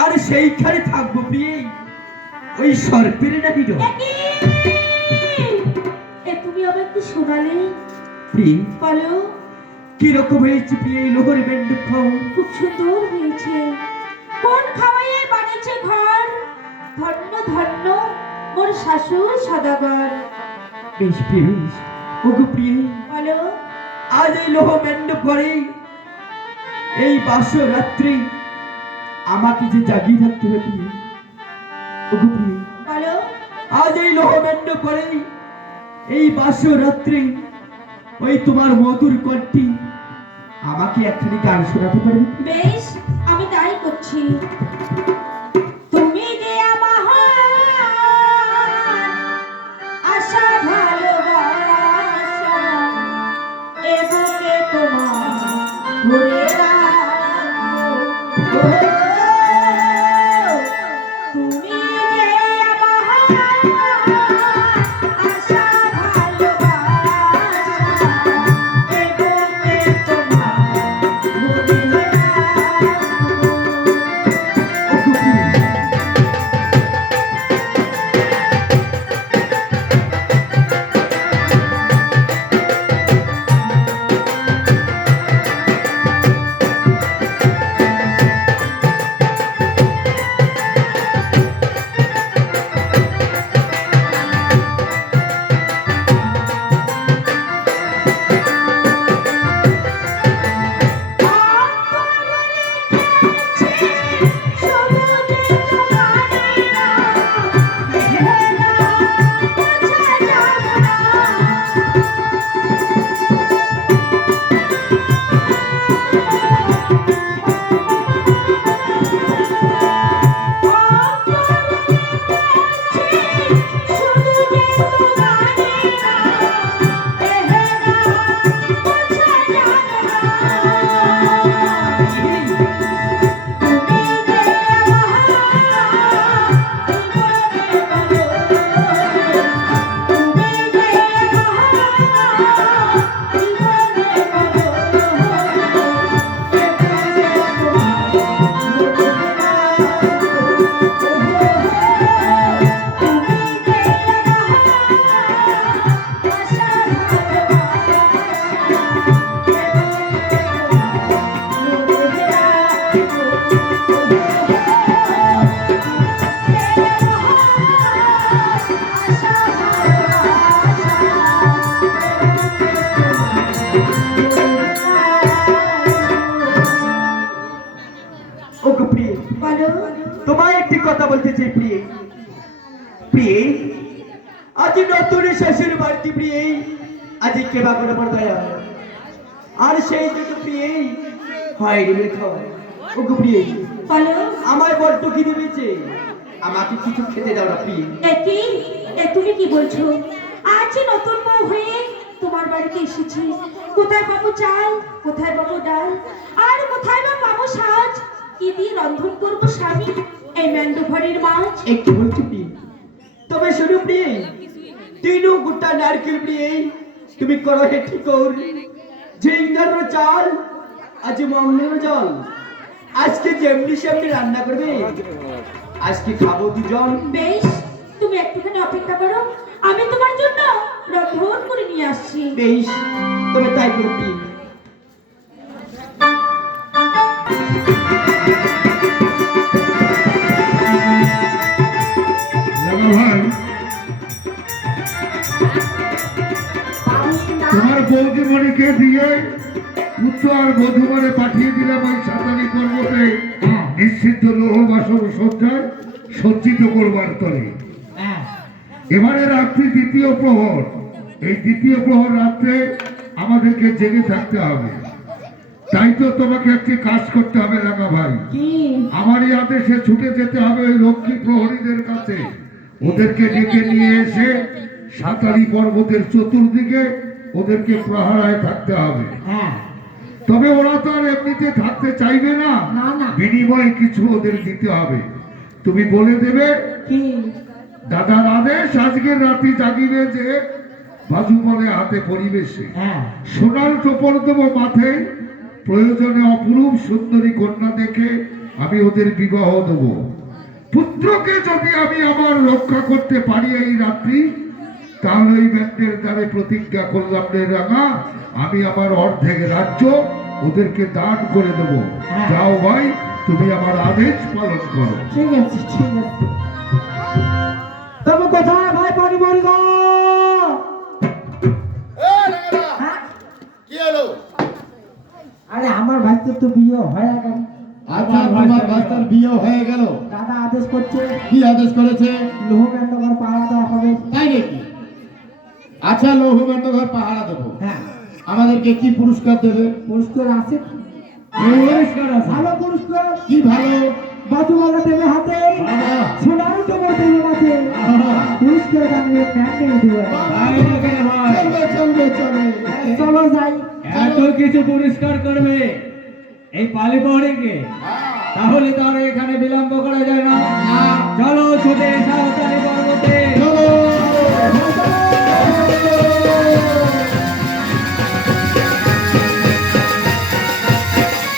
আর সেইখানে থাকবো প্রিয়ে ওই সর্পের নাকি তুমি আমাকে শোনালে প্রিয়ে বলো কিরকম হয়েছে প্রিয়ে লোহর মেন্ডু খাও খুব সুন্দর হয়েছে কোন খাওয়াইয়ে বানিয়েছে ঘর ধন্য ধন্য মোর শাশুড় সদাগর বেশ বেশ ওগো প্রিয়ে বলো আজ এই লোহ মেন্ডু করে এই বাসর রাত্রি আমাকে যে জাগিয়ে থাকতে হবে প্রিয়ে ওগো প্রিয়ে বলো আজ এই লোহ মেন্ডু করে এই বাসর রাত্রি ওই তোমার মধুর কণ্ঠে আমাকে একখানি গান শোনাতে পারবে বেশ আমি তাই করছি তুমি যে আমার আশা ভালোবাসা এ বুকে তোমার ধরে রাখবো তুমি যে আমার আশা ভালোবাসা এ বুকে তোমার ধরে ওগো প্রিয়ে বলো তোমায় একটি কথা বলতে চাই প্রিয়ে প্রিয়ে আজ নতুন শ্বশুর বাড়িতে প্রিয়ে আজ কেবা করে পড়তায় আর সেই যুগ প্রিয়ে হয় রে খাওয়া ওগো প্রিয়ে বলো আমার বড্ড খিদে পেয়েছে আমাকে কিছু খেতে দাও না প্রিয়ে তুমি কি বলছো আজ নতুন বউ হয়ে তোমার বাড়িতে এসেছি কোথায় পাবো চাল কোথায় পাবো ডাল আর কোথায় বা পাবো সাজ কি দিয়ে রন্ধন করবো স্বামী এই ম্যান্ডো ঘরের মাছ একটু বলছি প্রিয়ে তবে শুরু প্রিয়ে তিনু গুটা নারকেল প্রিয়ে তুমি করো হে ঠিকর ঝিঙ্গার চাল আজ মঙ্গলের জল আজকে যেমনি সেমনি রান্না করবে আজকে খাবো দুজন বেশ তুমি একটুখানি অপেক্ষা করো আমি তোমার জন্য রন্ধন করে নিয়ে আসছি বেশ তবে তাই করো প্রিয়ে ভাই তোমার বৌদিমণিকে দিয়ে উত্তর বধুমারে পাঠিয়ে দিলাম ওই সাঁতারি পর্বতে নিশ্চিত লৌহ বাসর সজ্জায় সজ্জিত করবার তরে এবারে রাত্রি দ্বিতীয় প্রহর এই দ্বিতীয় প্রহর রাত্রে আমাদেরকে জেগে থাকতে হবে তাই তো তোমাকে একটি কাজ করতে হবে লাগা ভাই আমার এই আদেশে ছুটে যেতে হবে ওই লক্ষ্মী প্রহরীদের কাছে ওদেরকে ডেকে নিয়ে এসে সাঁতারি পর্বতের চতুর্দিকে ওদেরকে প্রহারায় থাকতে হবে তবে ওরা তো আর এমনিতে থাকতে চাইবে না বিনিময়ে কিছু ওদের দিতে হবে তুমি বলে দেবে দাদার আদেশ আজকের রাতে জাগিবে যে বাজু বলে হাতে পরিবেশে সোনার টোপর দেবো মাথায় প্রয়োজনে অপরূপ সুন্দরী কন্যা দেখে আমি ওদের বিবাহ দেব। পুত্রকে যদি আমি আমার রক্ষা করতে পারি এই রাত্রি, তাহলে ওই ব্যান্ডের দ্বারে প্রতিজ্ঞা করলাম রে রাঙা, আমি আমার অর্ধেক রাজ্য ওদেরকে দান করে দেব। যাও ভাই, তুমি আমার আদেশ পালন করো। ঠিক আছে, ঠিক আছে। তবে কোথায় ভাই পরিবর্গ? কি হলো? আরে আমার ভাইদের তো বিয়ে হয়ে গেল। আচ্ছা, তোমার বাচ্চার বিয়ে হয়ে গেল, দাদা আদেশ করছে কি আদেশ করেছে? লোহ ব্যান্ডবার পাহারা দেওয়া হবে। তাই নাকি? আচ্ছা, লৌহমান্য ঘর পাহারা দেবো, হ্যাঁ, আমাদেরকে কি পুরস্কার দেবে? পুরস্কার আছে, ভালো পুরস্কার। কি ভালো? বাজুমালা দেবে হাতে, বাবা, সোনার দেবে দেবে মাঝে, পুরস্কার দামে প্যান্ডেল দেবে। চলবে চলবে চলবে। চলো যাই। এত কিছু পুরস্কার করবে এই পালি পহড়িকে, তাহলে তো আর এখানে বিলম্ব করা যাবে